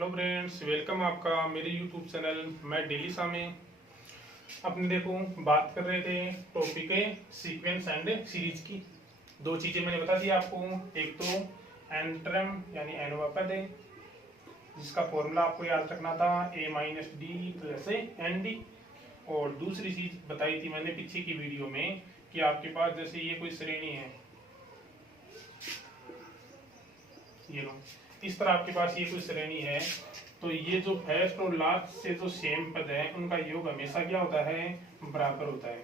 Hello friends, welcome आपका मेरे YouTube channel मैं डेली सा में। अपने देखो बात कर रहे थे टॉपिक है सीक्वेंस एंड सीरीज की। दो चीजें मैंने बता दी आपको। एक तो एंट्रम यानी एनवा पद है जिसका फॉर्मूला आपको याद रखना था A minus D plus N D. और दूसरी चीज बताई थी मैंने पीछे की वीडियो में कि आपके पास जैसे ये कोई श्रेणी है, ये लो इस तरह आपके पास ये कोई श्रेणी है, तो ये जो फर्स्ट और लास्ट से जो सेम पद है उनका योग हमेशा क्या होता है, बराबर होता है।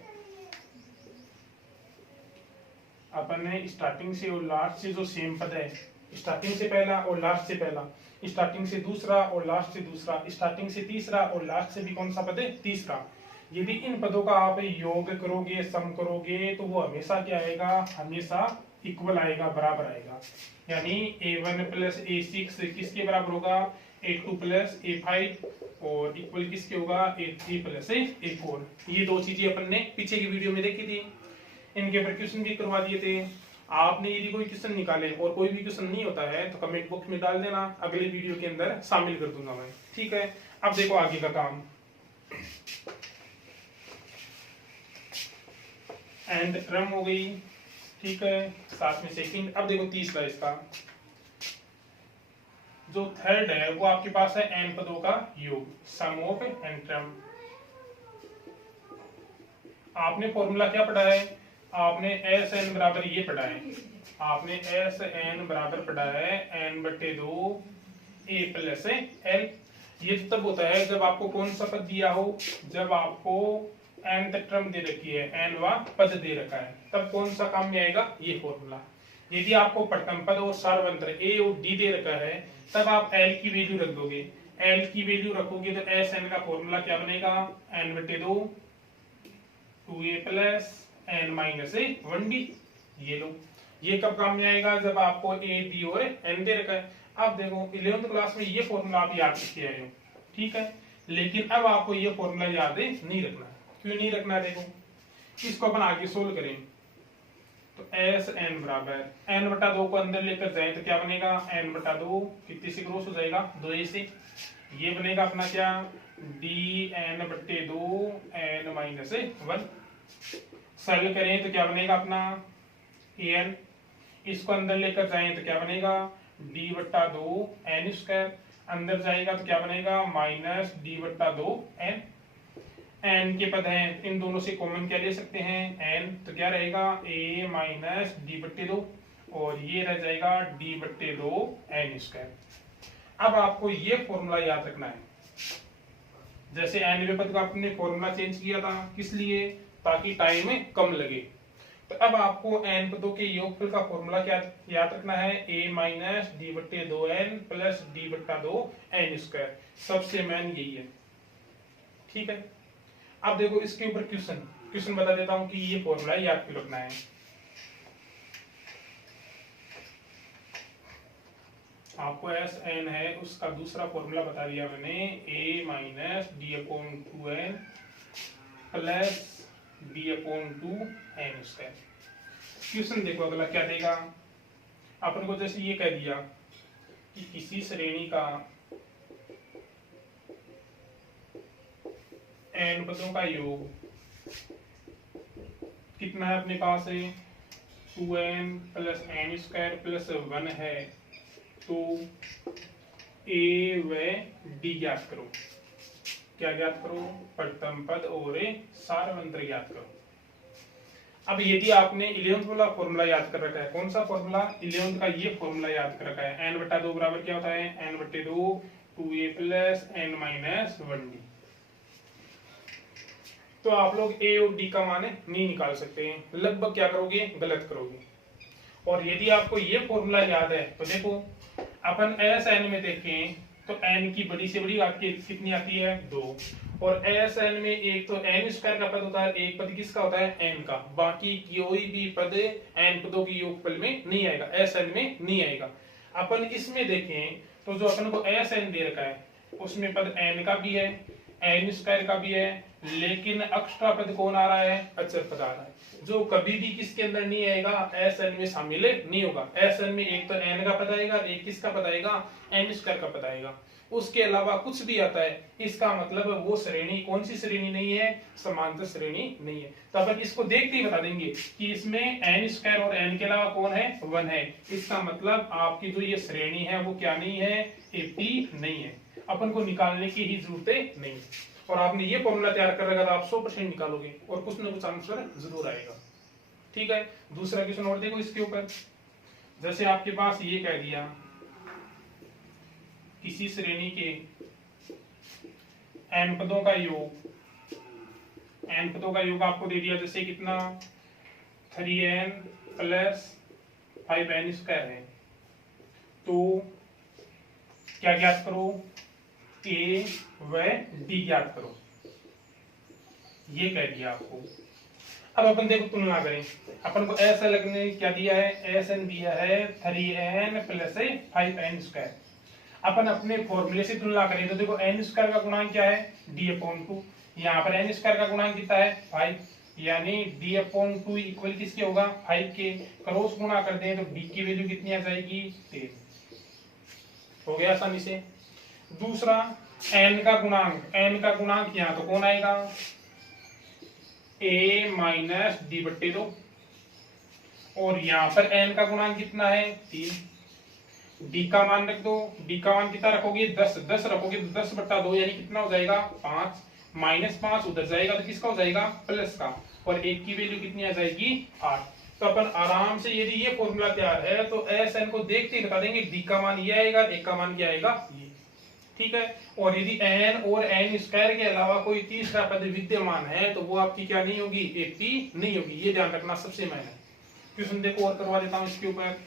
अपन ने स्टार्टिंग से और लास्ट से जो सेम पद है, स्टार्टिंग से पहला और लास्ट से पहला, स्टार्टिंग से दूसरा और लास्ट से दूसरा, स्टार्टिंग से तीसरा और लास्ट से भी कौन सा पद है, तीसरा। यदि इन पदों का आप योग करोगे, सम करोगे, तो वो हमेशा क्या आएगा, हमेशा इक्वल आएगा, बराबर आएगा। यानी a1 प्लस a6 किसके बराबर होगा, a2 प्लस a5, और इक्वल किसके होगा, a3 प्लस a4। ये दो चीजें अपन ने पीछे की वीडियो में देखी थी, इनके ऊपर क्वेश्चन भी करवा दिए थे। आपने यदि कोई क्वेश्चन निकाले और कोई भी क्वेश्चन नहीं होता है तो कमेंट बॉक्स में डाल देना, अगले वीडियो के अंदर शामिल कर दूंगा मैं, ठीक है। अब देखो आगे का काम, एंड क्रम हो गई, ठीक है, साथ में सेकंड। अब देखो तीसरा, इसका जो थर्ड है वो आपके पास है एन पदों का योग, सम ऑफ एन टर्म। आपने फॉर्मूला क्या पढ़ा है, आपने एस एन बराबर ये पढ़ा है, आपने एस एन बराबर पढ़ा है एन बटे दो ए प्लस एल। ये तब होता है जब आपको कौन सा पद दिया हो, जब आपको एन टर्म दे रखी है, एन वा पद दे रखा है, तब कौन सा काम में आएगा, ये फॉर्मूला। यदि आपको प्रथम पद और सार्वंत्र ए और डी दे रखा है, तब आप एल की वैल्यू रख दोगे। एल की वैल्यू रखोगे तो एस एन का फॉर्मूला क्या बनेगा, एन बटे दो 2a plus n minus one d. ये लो, ये कब काम में आएगा, जब आपको ए डी और एन दे रखा है। अब देखो 11th क्लास में ये फॉर्मूला आप याद करके आए हो, ठीक है, लेकिन अब आपको ये फॉर्मूला याद नहीं रखना। क्यों नहीं रखना, देखो इसको अपन आगे सोल्व करें तो एस एन बराबर एन बटा दो को अंदर लेकर जाए तो क्या बनेगा, एन बटा दो कितने से क्रॉस हो जाएगा, 2a से। ये बनेगा अपना क्या, डी एन बटे दो एन माइनस वन। सरल करें तो क्या बनेगा अपना एन, इसको अंदर लेकर जाए तो क्या बनेगा, डी बट्टा दो एन स्क्वायर, अंदर जाएगा तो क्या बनेगा, माइनस डी बट्टा दो एन। एन के पद हैं, इन दोनों से कॉमन क्या ले सकते हैं, एन, तो क्या रहेगा ए माइनस डी बट्टे दो, और ये रह जाएगा डी बट्टे दो एन स्क्वायर। अब आपको ये फॉर्मूला याद रखना है। जैसे एनवे पद का आपने फॉर्मूला चेंज किया था, किस लिए, ताकि टाइम में कम लगे। तो अब आपको एन पदों के योगफल का फॉर्मूला क्या याद रखना है, ए माइनस डी बट्टे दो एन प्लस डी बट्टा दो एन स्क्वायर। सबसे मेन यही है, ठीक है। अब देखो इसके ऊपर क्वेश्चन बता देता हूं कि ये फॉर्मूला याद क्यों रखना है। आपको एस एन है उसका दूसरा फॉर्मूला बता दिया मैंने, A minus D upon two N plus D upon two N square. Question देखो अगला क्या देगा, अपन को जैसे ये कह दिया कि किसी श्रेणी का एन पदों का योग कितना है अपने पास है, 2n plus N square plus 1 है, तो ए व डी ज्ञात करो। क्या ज्ञात करो, प्रथम पद और सार्वंत्र ज्ञात करो। अब यदि आपने 11th वाला फॉर्मूला याद कर रखा है, कौन सा फॉर्मूला, 11th का ये फॉर्मूला याद कर रखा है, एन बटा दो बराबर क्या होता है, एन बटे दो 2a plus n minus one d. तो आप लोग ए और डी का मान नहीं निकाल सकते हैं, लगभग क्या करोगे, गलत करोगे। और यदि आपको ये फॉर्मूला याद है तो देखो अपन एस एन में देखें तो एन की बड़ी से बड़ी आपकी कितनी आती है, 2, और एस एन में एक तो एन स्क्वायर का पद होता है, एक पद किसका होता है, एन का। बाकी कोई भी पद एन पदों की योगफल में नहीं आएगा, एस एन में नहीं आएगा। अपन इसमें देखें तो जो अपन को एस एन दे रखा है उसमें पद एन का भी है, एन स्क्वायर का भी है, लेकिन एक्स्ट्रा पद कौन आ रहा है, अचर पद आ रहा है, जो कभी भी किसके अंदर नहीं आएगा, एस एन में शामिल नहीं होगा। एस एन में एक तो एन का पद आएगा, एक किसका पद आएगा, एन स्क्वायर का पद आएगा। उसके अलावा कुछ भी आता है, इसका मतलब वो श्रेणी कौन सी श्रेणी नहीं है, समांतर श्रेणी नहीं है। तो अपन इसको देखते ही बता देंगे कि इसमें एन स्क्वायर और एन के अलावा कौन है, 1 है। इसका मतलब आपकी जो ये श्रेणी है वो क्या नहीं है, एपी नहीं है। अपन को निकालने की ही जरूरत नहीं। और आपने ये फॉर्मूला तैयार कर रखा तो आप 100% निकालोगे और कुछ ना कुछ आंसर जरूर आएगा। ठीक है, दूसरा क्वेश्चन और देखो इसके ऊपर। जैसे आपके पास ये कह दिया किसी श्रेणी के n पदों का योग, n पदों का योग आपको दे दिया, जैसे कितना 3n प्लस 5n स्क्वायर है। तो क्या ज्ञात करो, a व d ज्ञात करो, ये कह दिया आपको। अब अपन देखो तुलना करें, अपन को ऐसा लगने क्या दिया है, एस एन दिया है 3n प्लस 5n स्क्वायर। अपन अपने फॉर्मूले से तुलना करें तो देखो n स्क्वायर का गुणांक क्या है, d/2। यहाँ पर n स्क्वायर का गुणांक कितना है, 5, यानी d/2 इक्वल किसके होगा, 5 के। क्रॉस गुणा कर दें तो d की वैल्यू कितनी आ जाएगी, 10। हो गया आसानी से। दूसरा n का गुणांक यहाँ तो कौन आएगा, a माइनस d/2, और यहाँ पर n का गुणांक कितना है, 3। d का मान रख दो, d का मान कितना रखोगे, 10 रखोगे तो 10/2 यानी कितना हो जाएगा, 5। -5 उधर जाएगा तो किसका हो जाएगा, प्लस का, और 1 की वैल्यू कितनी आ जाएगी, 8। तो अपन आराम से यदि ये फॉर्मूला तैयार है तो एस एन को देखते ही बता देंगे, d का मान ये आएगा, a का मान क्या आएगा, ये। ठीक है, और यदि n और n स्क्वायर के अलावा कोई तीसरा पद विद्यमान है तो वो आपकी क्या नहीं होगी, एपी नहीं होगी। ये ध्यान रखना सबसे महत्वपूर्ण है। क्वेश्चन देखो और करवा देता हूं इसके ऊपर।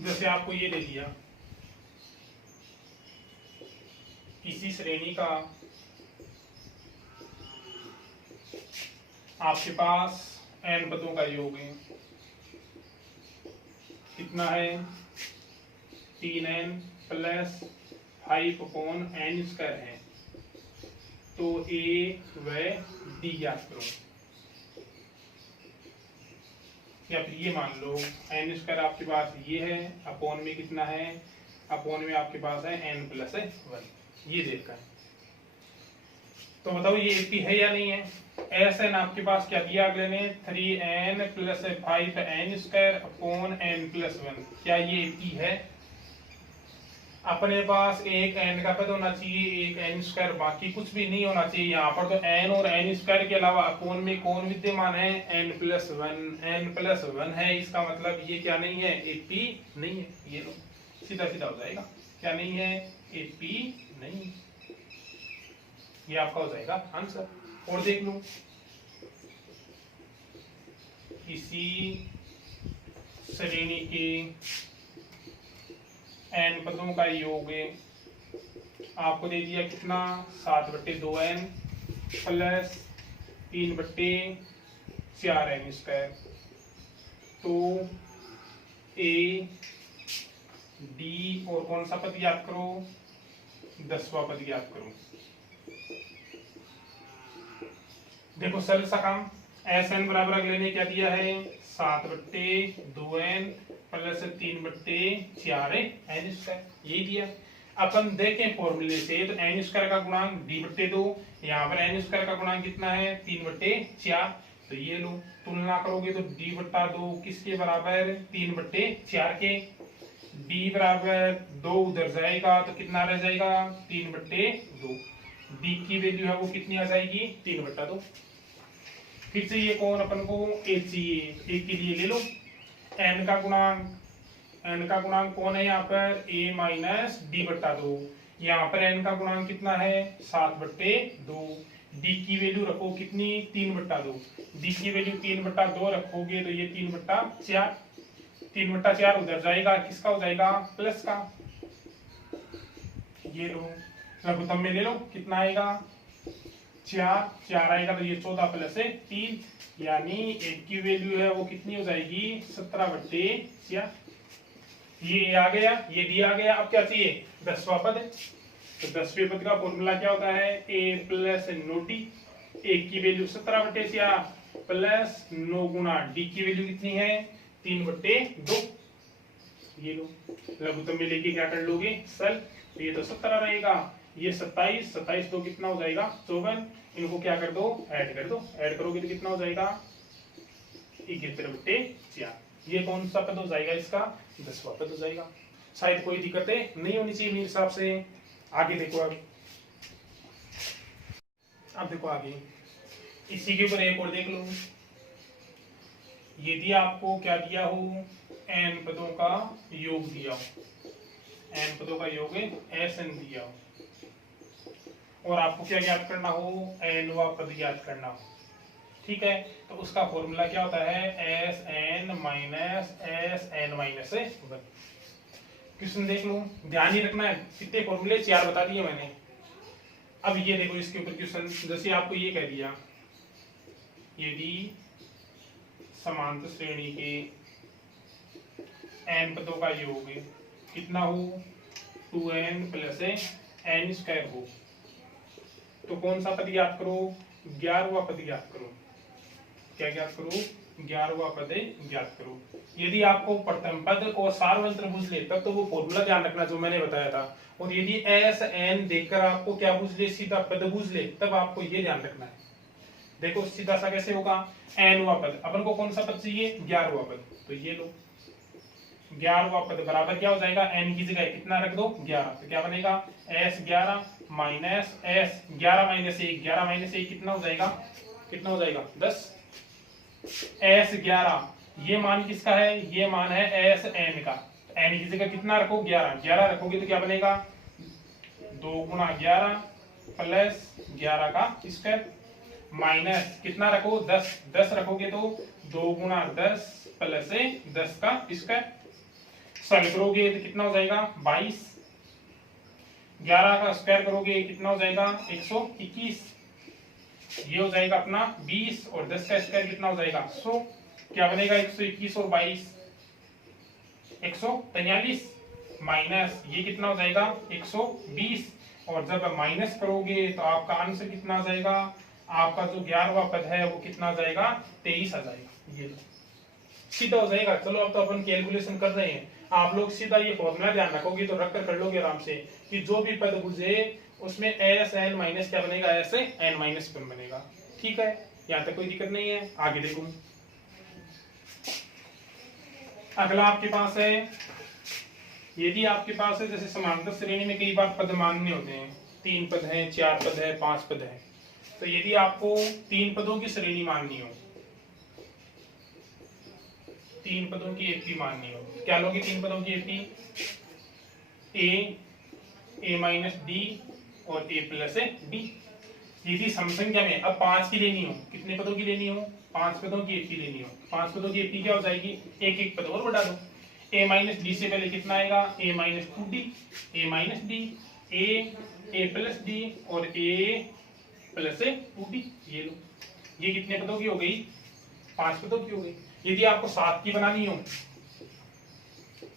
जैसे आपको ये दे दिया, किसी श्रेणी का आपके पास n पदों का योग है, कितना है, 3n प्लस 5/n स्क्वायर है। तो a व d ज्ञात करो, या फिर ये मान लो n स्क्वायर आपके पास ये है, अपॉन में कितना है, अपॉन में आपके पास है n प्लस 1, ये देखा है। तो बताओ ये एपी है या नहीं है। एस एन आपके पास क्या दिया अगले ने, 3n plus 5n square upon n plus 1, क्या ये एपी है। अपने पास एक n का पद होना चाहिए, एक n स्क्वायर, बाकी कुछ भी नहीं होना चाहिए। यहाँ पर तो n और n स्क्वायर के अलावा अपॉन में कौन विद्यमान है, n प्लस 1 है। इसका मतलब ये क्या नहीं है, एपी नहीं है। ये लो सीधा सीधा हो जाएगा, क्या नहीं है, एपी नहीं। ये आपका हो जाएगा आंसर। और देख लो, किसी श्रेणी के n पदों का योग आपको दे दिया कितना, 7/2n प्लस 3/4n स्क्वायर। तो a d और कौन सा पद याद करो, 10वां पद याद करो। देखो सरल सा काम, एस एन बराबर अगले ने क्या दिया है, 7/2n प्लस 3/4n स्क्वायर, यही दिया। अपन देखें फॉर्मूले से तो n स्क्वायर का गुणांक d/2, यहाँ पर n स्क्वायर का गुणांक कितना है, 3/4। तो ये लो तुलना करोगे तो d/2 किसके बराबर, 3/4 के। d बराबर 2 उधर जाएगा तो कितना रह जाएगा, 3/2। d की वैल्यू है वो कितनी आ जाएगी, 3/2। फिर से ये कौन अपन को a चाहिए, a के लिए ले लो n का गुणांक कौन है यहाँ पर, a माइनस d/2। यहाँ पर n का गुणांक कितना है, 7/2। d की वैल्यू रखो कितनी, 3/2। d की वैल्यू 3/2 रखोगे तो ये 3/4। 3/4 उधर जाएगा, किसका हो जाएगा, प्लस का। ये लो लघुत्तम में ले लो, कितना आएगा, 4 आएगा तो ये 14 प्लस 3, यानी 1 की वैल्यू है वो कितनी हो जाएगी, 17/4। ये आ गया, ये डी आ गया। अब क्या चाहिए, 10वां पद। तो 10वें पद का फॉर्मूला क्या होता है, ए प्लस नो डी। ए की वैल्यू 17/4 प्लस 9 गुना डी की वैल्यू कितनी है, 3/2। ये लो, लघुत्तम में लेके क्या कर लोगे, सल। तो ये तो 17 रहेगा, ये 27, 27 तो कितना हो जाएगा, 54। इनको क्या कर दो, ऐड कर दो। ऐड करोगे तो कितना हो जाएगा, 71/4। ये कौन सा पद हो जाएगा, इसका 10वां पद हो जाएगा। शायद कोई दिक्कतें नहीं होनी चाहिए मेरे हिसाब से। आगे देखो, अब देखो आगे, इसी के ऊपर एक और देख लो। यदि आपको क्या दिया हो, n पदों का योग दिया हो, n पदों का योग Sn दिया हो, और आपको क्या ज्ञात करना हो, nवां पद ज्ञात करना हो। ठीक है, तो उसका फॉर्मूला क्या होता है, Sn minus Sn minus 1। Question देख लो, ध्यान ही रखना है, कितने फॉर्मूले 4 बता दिए मैंने। अब ये देखो, इसके ऊपर क्वेश्चन, जैसे आपको ये कह दिया, यदि समांतर श्रेणी के n पदों का योग कितना हो, 2n प्लस n स्क्वायर हो, तो कौन सा पद ज्ञात करो, 11वां पद ज्ञात करो। क्या ज्ञात करो, 11वां पद ज्ञात करो। यदि आपको प्रथम पद और सार्वत्रिक त्रिभुज ले, तब तो वो फॉर्मूला ध्यान रखना जो मैंने बताया था। और यदि एस एन देखकर आपको क्या पूछ ले, सीधा पद पूछ ले, तब आपको ये ध्यान रखना है। देखो सीधा सा कैसे होगा, nवां पद, अपन को कौन सा पद चाहिए, 11वां पद। तो ये लो, 11वां पद बराबर क्या हो जाएगा, n की जगह कितना रख दो, 11। तो क्या बनेगा, S11 minus S11 minus 1, 11 minus 1 कितना हो जाएगा, कितना हो जाएगा, 10। S11 ये मान किसका है, ये मान है Sn का। n की जगह कितना रखो, 11, 11 रखोगे तो क्या बनेगा, 2 गुना 11 प्लस 11 का स्क्वायर, माइनस कितना रखो, 10, 10 रखोगे तो 2 गुना 10 प्लस 10 का स्क्वायर। सरल करोगे तो कितना हो जाएगा, 22। 11 का स्क्वायर करोगे कितना हो जाएगा, 121। ये हो जाएगा अपना 20, और 10 का स्क्वायर कितना हो जाएगा, 100। क्या बनेगा, 121 और 22 143, माइनस ये कितना हो जाएगा, 120। और जब माइनस करोगे तो आपका आंसर कितना आ जाएगा, आपका जो 11वां पद है वो कितना आ जाएगा, 23 आ जाएगा। ये सीधा हो जाएगा। चलो अब तो अपन कैलकुलेशन कर रहे हैं, आप लोग सीधा ये फॉर्मूला ध्यान रखोगे तो रख कर लोगे आराम से, कि जो भी पद बुझे उसमें एस एन माइनस क्या बनेगा, ऐसे एन माइनस 1 बनेगा। ठीक है, यहाँ तक कोई दिक्कत नहीं है। आगे देखो, अगला आपके पास है, यदि आपके पास है जैसे समांतर श्रेणी में कई बार पद मान्य होते हैं, 3 पद हैं, 4 पद है, 5 पद है। तो यदि आपको 3 पदों की श्रेणी माननी हो, 3 पदों की एपी माननी हो, क्या लोगे 3 पदों की एपी, ए माइनस डी और ए प्लस डी। यदि समसंख्या में अब 5 की लेनी हो, कितने पदों की लेनी हो, 5 पदों की एपी लेनी हो, 5 पदों की एपी क्या हो जाएगी, एक एक पद और बढ़ा दो। ए माइनस डी से पहले कितना आएगा, ए माइनस 2d, ए माइनस डी, ए प्लस डी और ए प्लस 2d। ये लो, ये कितने पदों की हो गई, 5 पदों की हो गई। यदि आपको 7 की बनानी हो,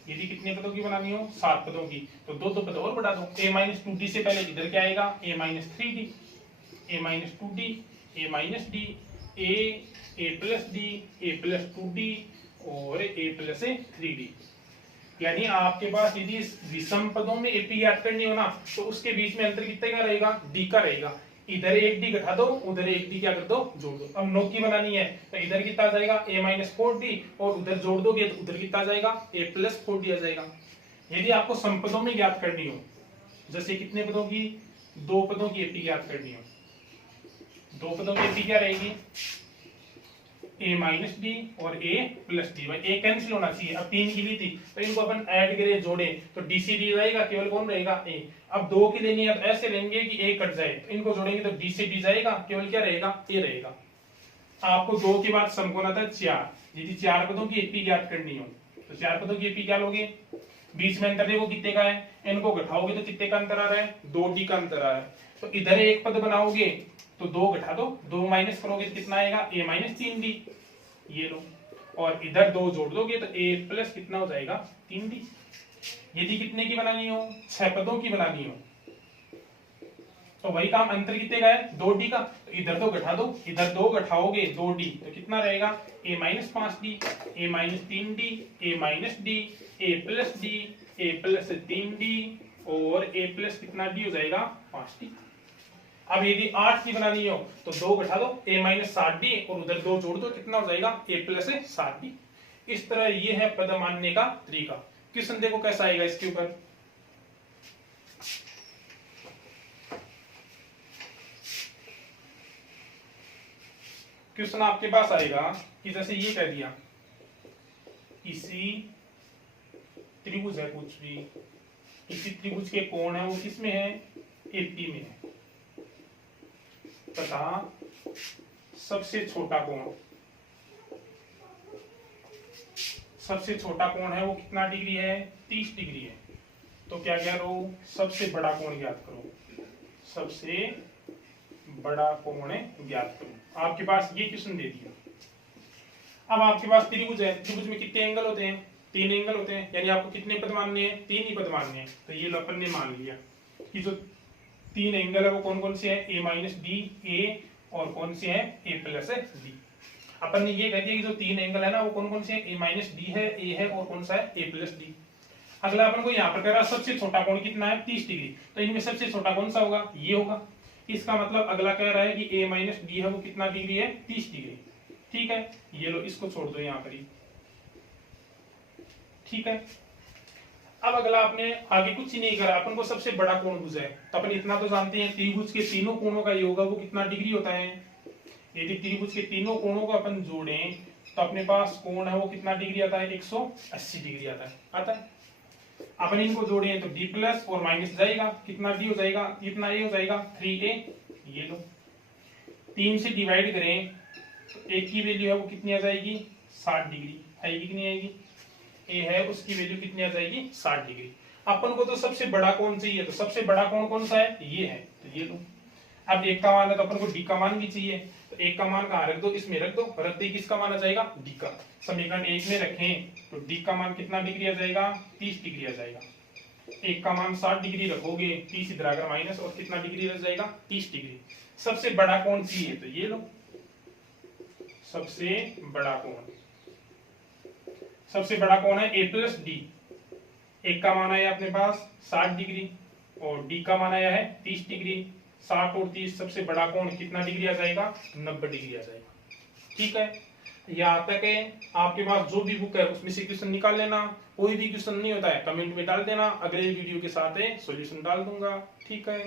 यदि कितने पदों की बनानी हो, 7 पदों की, तो 2 पद और बढ़ा दो। ए माइनस 2d से पहले इधर क्या आएगा, ए माइनस 3d, ए माइनस 2d, ए माइनस डी, ए प्लस डी, ए प्लस 2d और ए प्लस 3d। यानी आपके पास यदि विषम पदों में एपी याद करनी हो ना, तो उसके बीच में अंतर कितने का रहेगा, डी का रहेगा। इधर एक डी घटा दो, उधर एक डी क्या कर दो, जोड़ दो। अब 9 की बनानी है तो इधर कितना आ जाएगा, ए माइनस 4d, और उधर जोड़ दोगे तो उधर कितना आ जाएगा, ए प्लस 4d आ जाएगा। यदि आपको समपदों में ज्ञात करनी हो, जैसे कितने पदों की, 2 पदों की एपी ज्ञात करनी हो, 2 पदों की एपी क्या रहेगी, ए माइनस डी और ए प्लस डी। भाई ए कैंसिल होना चाहिए, अब 3 की ली थी तो इनको अपन ऐड करें, जोड़े तो डी सी डी जाएगा, केवल कौन रहेगा, ए। अब 2 की लेनी है तो ऐसे लेंगे कि ए कट जाए, तो इनको जोड़ेंगे तो डी से डी जाएगा, केवल क्या रहेगा, ए रहेगा। आपको 2 के बाद सम होना था 4। यदि 4 पदों की एपी ज्ञात करनी हो तो 4 पदों की एपी क्या लोगे, बीच में अंतर देखो कितने का है, इनको घटाओगे तो कितने का अंतर आ रहा है, 2d का अंतर आ रहा है। तो इधर एक पद बनाओगे तो 2 घटा दो, 2 माइनस करोगे तो कितना आएगा, a माइनस 3d। ये लो, और इधर 2 जोड़ दोगे तो a प्लस कितना हो जाएगा 3d। यदि कितने की बनानी हो 6 पदों की बनानी हो तो वही काम, अंतर कितने का है 2d का, तो इधर 2 घटा दो, इधर 2 घटाओगे 2d तो कितना रहेगा a minus 5d, a minus 3d, a minus d, a plus d, a plus 3d और a प्लस कितना d हो जाएगा 5d। अब यदि 8 की बनानी हो तो 2 घटा दो a माइनस 7d और उधर 2 जोड़ दो, कितना हो जाएगा a प्लस 7d। इस तरह ये है पद मानने का तरीका। क्वेश्चन देखो कैसा आएगा इसके ऊपर। क्वेश्चन आपके पास आएगा कि जैसे ये कह दिया किसी त्रिभुज है, कुछ भी किसी त्रिभुज के कोण है वो किसमें है 80 में है, तथा सबसे छोटा कोण है वो कितना डिग्री है 30 डिग्री है। तो क्या करो सबसे बड़ा कोण ज्ञात करो, सबसे बड़ा कोण ज्ञात करो। आपके पास ये क्वेश्चन दे दिया। अब आपके पास त्रिभुज है, त्रिभुज में कितने एंगल होते हैं 3 एंगल होते हैं, यानी आपको कितने पद मानने हैं 3 ही पद मानने हैं। तो ये अपन ने मान लिया कि जो 3 एंगल है वो कौन कौन से हैं a माइनस डी ए और कौन से हैं a प्लस डी। अपन ने ये कह दिया कि जो 3 एंगल है ना वो कौन कौन से हैं a माइनस डी है, a है और कौन सा है a प्लस डी। अगला अपन को यहाँ पर कह रहा है सबसे छोटा कोण कितना है 30 डिग्री, तो इनमें सबसे छोटा कौन सा होगा ये होगा। इसका मतलब अगला कह रहा है कि a माइनस डी है वो कितना डिग्री है 30 डिग्री। ठीक है, ये लो इसको छोड़ दो यहाँ पर ही। ठीक है, अब अगला आपने आगे कुछ ही नहीं करा, अपन को सबसे बड़ा कोण पूछा है, तो अपन इतना तो जानते हैं त्रिभुज के तीनों कोणों का योग वो कितना डिग्री होता है। यदि त्रिभुज के तीनों कोणों को अपन जोड़ें तो अपने पास कोण है वो कितना डिग्री आता है 180 डिग्री आता है। अपन इनको जोड़े तो d प्लस और माइनस जाएगा, कितना d हो जाएगा, कितना a हो जाएगा 3a। ये लो 3 से डिवाइड करें तो a की वैल्यू है वो कितनी आ जाएगी 60 डिग्री आएगी कि नहीं आएगी। a है उसकी वैल्यू कितनी आ जाएगी 60 डिग्री। अपन को तो सबसे बड़ा कोण चाहिए, तो सबसे बड़ा कोण कौन सा है ये है, तो ये लो। अब एक का मान है तो अपन को d का मान भी चाहिए, तो एक का मान कहाँ रख दो इसमें रख दो, रख दे किसका मान आ जाएगा d का। समीकरण 1 में रखें तो d का मान कितना डिग्री आ जाएगा 30 डिग्री आ जाएगा। एक का मान 60 डिग्री रखोगे 30 इधर आकर माइनस और कितना डिग्री रह जाएगा 30 डिग्री। सबसे बड़ा कोण चाहिए तो ये लो, सबसे बड़ा कोण है a प्लस डी। एक का मान आया अपने पास 60 डिग्री और d का मान आया है 30 डिग्री। 60 और 30 सबसे बड़ा कोण कितना डिग्री आ जाएगा 90 डिग्री आ जाएगा। ठीक है, यहाँ तक है। आपके पास जो भी बुक है उसमें से क्वेश्चन निकाल लेना, कोई भी क्वेश्चन नहीं होता है कमेंट में डाल देना, अगले वीडियो के साथ सॉल्यूशन डाल दूंगा। ठीक है।